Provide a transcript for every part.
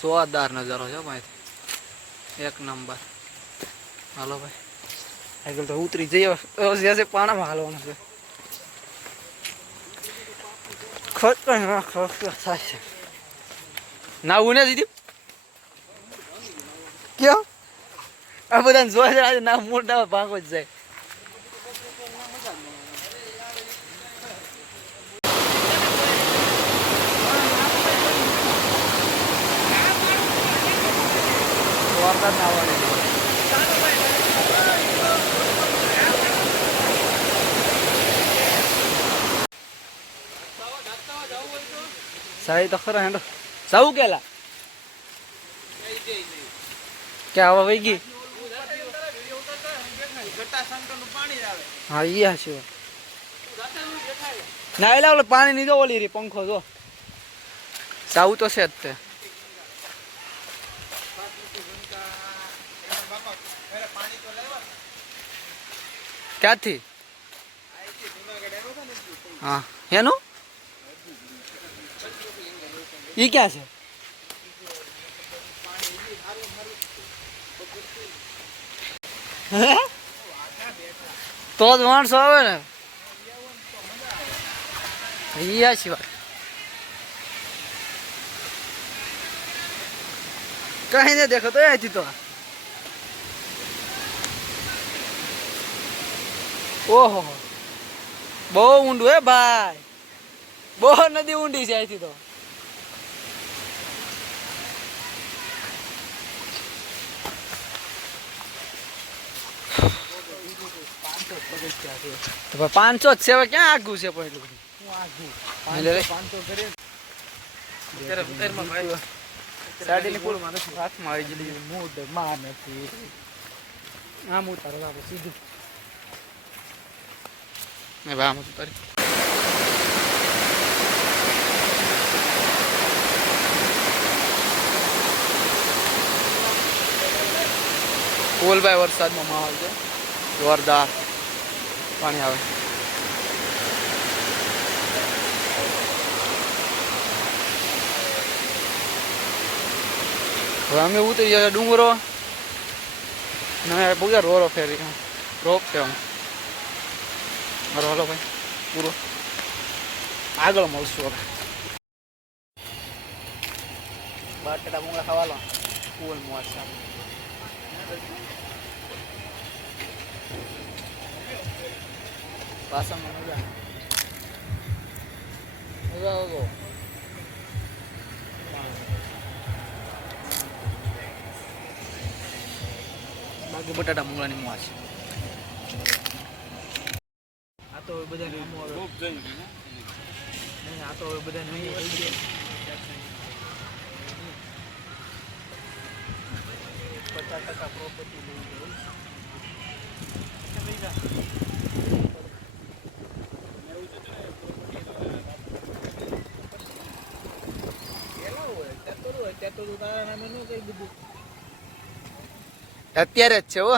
જોરદાર નજારો છે ભાઈ, એક નંબર. હાલો ભાઈ, આગળ તો ઉતરી જઈએ, પાણામાં હાલવાનું છે. ખતરનાક થાય છે. નાવું ને દીદી ક્યાં આ બધાને જોવા જાય ના મોટા ભાગો જ જાય. સાહી તો ખરા હેંડો સાવું કેલા કે આવા વહી ગઈ. હા ઈ હાશે ના એલા ઓલે પાણી ની જો ઓલી રી પંખો જો સાવું તો છે જ તે. ક્યાંથી? હા એનું ઈ ક્યાં છે? તો જ માણસો આવે ને. ઈ સિવાય કઈ નહીં દેખો તો અહીંથી તો. ઓહો બહુ ઊંડું હે ભાઈ, બહુ નદી ઊંડી છે અહીંથી તો. તો 500 જ છે, ક્યાં આગું છે પહેલું? હાથમાં આવી ગયેલી મૂડ માં નથી. આમ ઉતારો આપણે સીધું આમ ઉતારી. ફૂલભાઈ વરસાદનો માહોલ છે, જોરદાર પાણી આવે. હવે અમે ઉતરી ગયા ડુંગરો ને પૂજા રોરો ફેરી રોપ છે. મારો હાલો ભાઈ પૂરો આગળ મળશું. હવે બટાટા મૂંગા ખાવાલો ફૂલ મોજ છે. પાસામાં મજા આવતો. બાકી બટાટા મૂંગળાની મોજ. આ તો બધાને આ તો બધાને 50% પ્રોપર્ટી લઈ અત્યારે જ છે. હો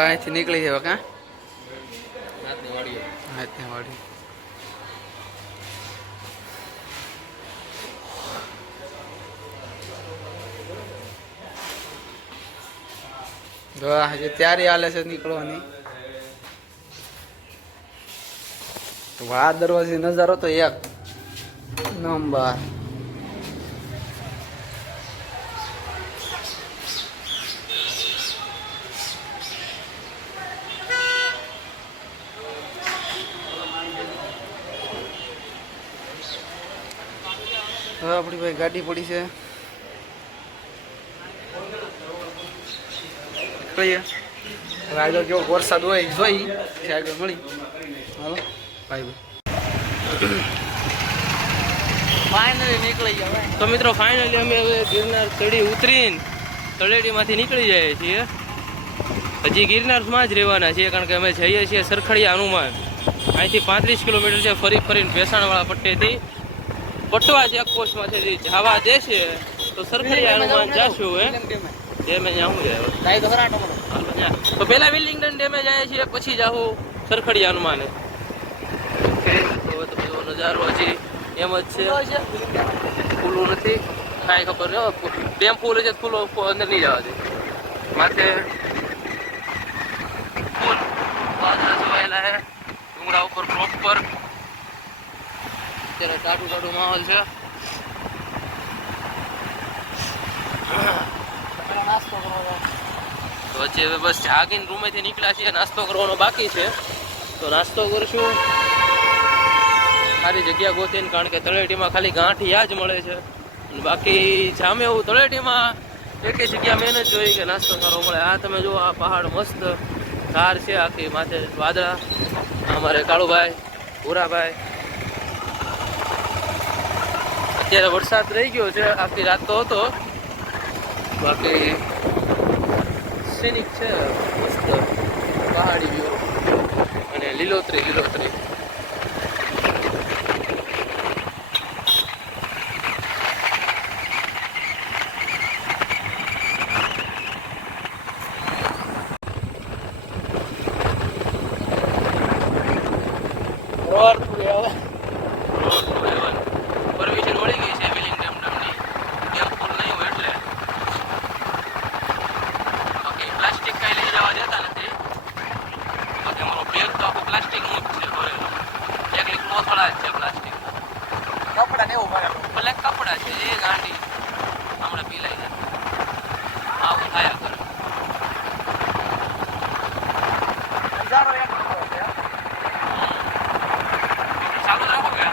અહીંથી નીકળી જવા કાં હાથની વાડી. હજી તૈયારી હાલે છે નીકળવાની. આ દરવાજે નજારો તો એક નંબર. હવે આપણી ભાઈ ગાડી પડી છે. હવે આગળ કેવો વરસાદ હોય જોઈ આગળ મળી. હાલો ભાઈ ફાઇનલી નીકળી ગયા. તો મિત્રો ફાઇનલી અમે હવે ગિરનાર ચડી ઉતરીને તળેટીમાંથી નીકળી જઈએ છીએ. હજી ગિરનારમાં જ રહેવાના છીએ, કારણ કે અમે જઈએ છીએ સરખડીયા હનુમાન. અહીંથી 35 કિલોમીટર છે. ફરી ફરીને ભેસાણવાળા પટ્ટેથી પટવા ચેકપોસ્ટમાંથી જવા દેશે તો સરખડીયા હનુમાન જાશું. ડેમે જાવું છે તો પેલા વિલિંગડન ડેમે જાય છે, પછી જાવું સરખડીયા હનુમાન. નજારો હજી એમ જ છે, ખુલ્લું નથી, કાંઈ ખબર ન. ડેમ ફૂલ છે, ખુલ્લો અંદર નહીં જવા દે. માથે ફૂલ વાદળા છવાયેલા છે ડુંગરા ઉપર પ્રોપર. અત્યારે ટાટું ટાટું માહોલ છે. તો હજી હવે બસ જાગીને રૂમેથી નીકળ્યા છીએ, નાસ્તો કરવાનો બાકી છે, તો નાસ્તો કરશું. સારી જગ્યા ગોતીને, કારણ કે તળેટીમાં ખાલી ગાંઠિયા જ મળે છે. બાકી જામે એવું તળેટીમાં એક જગ્યા મેં નથી જોઈ કે નાસ્તો સારો મળે. આ તમે જુઓ, આ પહાડ મસ્ત ધાર છે આખી, માથે વાદળા. અમારે કાળુભાઈ, ભૂરાભાઈ. અત્યારે વરસાદ રહી ગયો છે, આખી રાત તો હતો. બાકી સિનિક છે મસ્ત પહાડી વ્યૂ અને લીલોતરી લીલોતરી. પરમિશન મળી ગઈ છે વિલિંગ ડેમ ડેમની. ડેમ ફૂલ નહીં હોય એટલે. બાકી પ્લાસ્ટિક કઈ લઈ જવા દેતા નથી. બાકી અમારો બેગ તો આખું પ્લાસ્ટિકનું જ છે ભરેલો. એકલી કોથળા જ છે પ્લાસ્ટિક. કપડા ને એવું ભરે ભલે કપડા છે એ ગાંડી હમણાં પીલાઈ જાય. આવું થાય કરે. ચાલુ રાખો કે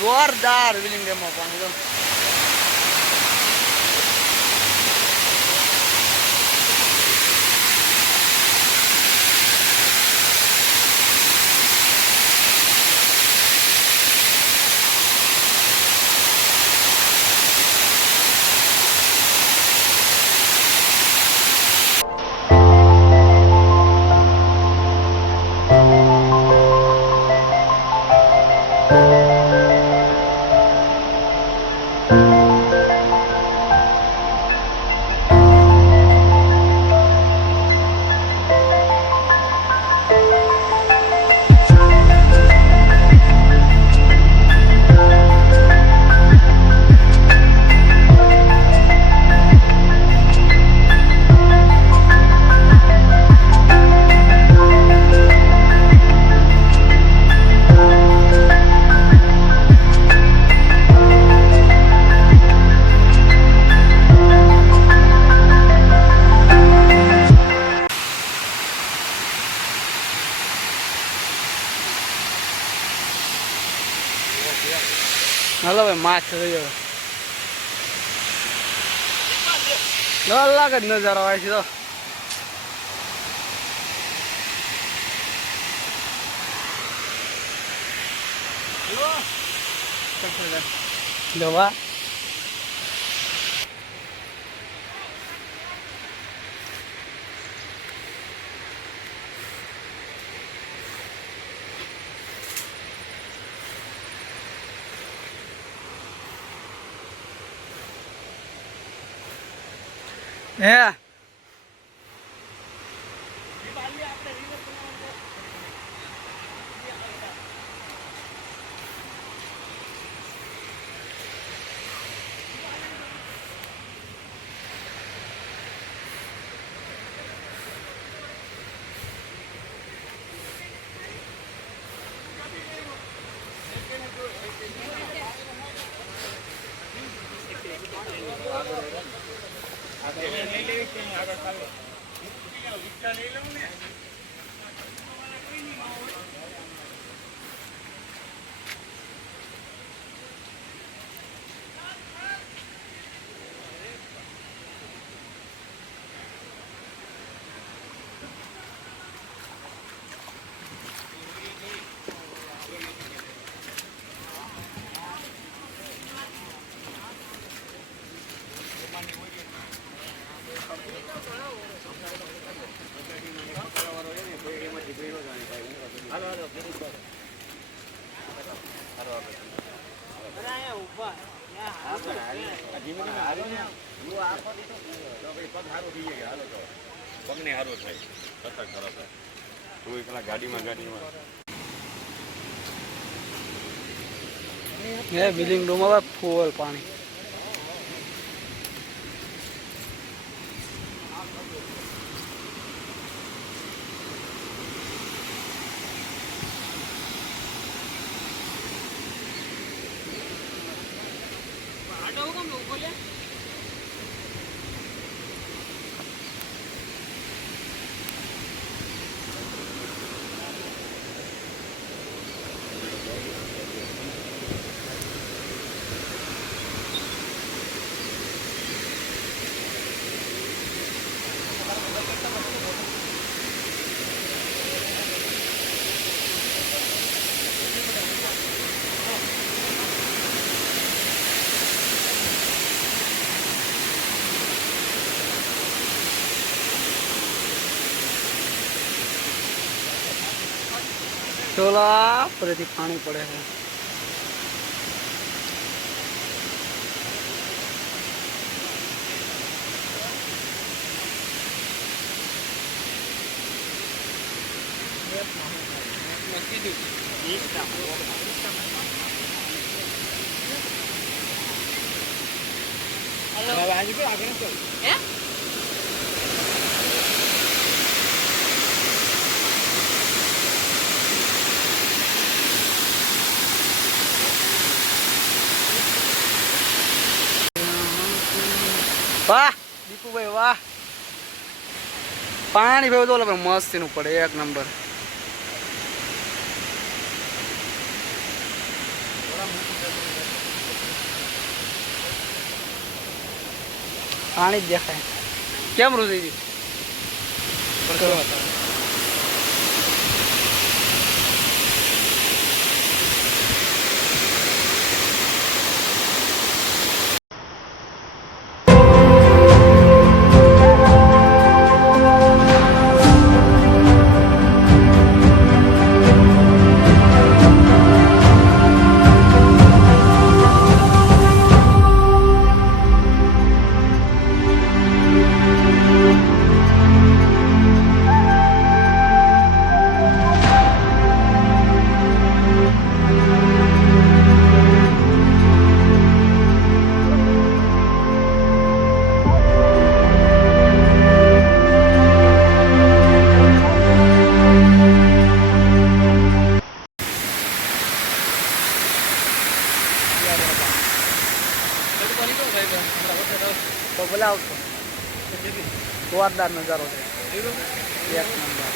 જોરદાર વિલિંગ ડેમમાં પાણી તો. હાલો ભાઈ, માછ રહ્યો અલગ જ નજારો આવે છે. તો દવા હે પગને સારું થાય સતત કરો તું એકલા ગાડીમાં બિલ્ડિંગ રૂમમાં ફૂલ પાણી. ચોલા ફરીથી પાણી પડે છે. વાહ દીપુભાઈ વાહ, પાણી ભેવું તો મસ્ત નું પડે એક નંબર. પાણી જ દેખાય. કેમ રુચિ તો ભલે આવતો. જોરદાર નજારો છે એક નંબર.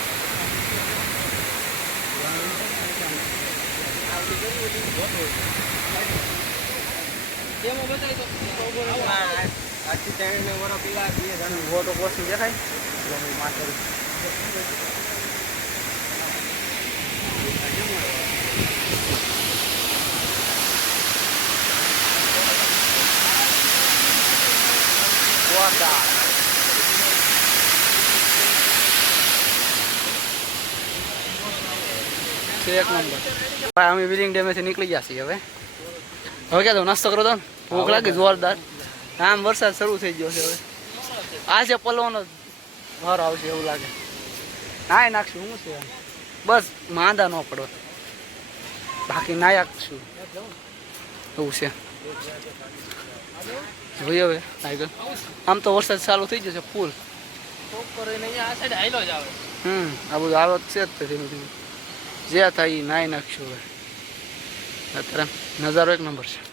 ફોટો પોસ્ટ દેખાય માથે એક નંબર. અમે બિલિંગ ડેમેથી નીકળી ગયા છીએ. હવે ક્યાં તો નાસ્તો કરો તો ને ભૂખ લાગી જોરદાર. આમ વરસાદ શરૂ થઈ ગયો છે. હવે આજે પલવાનો ભાર આવશે એવું લાગે. નાય નાખશું શું છે બસ માંદા ન પડો બાકી નાયક છું એવું છે. જોઈએ હવે આગળ. આમ તો વરસાદ ચાલુ થઈ જશે ફૂલ. આ બધું આવે છે જ ધીમે ધીમે જે થાય એ નાય નાખશું. હવે અત્યારે નજારો એક નંબર છે.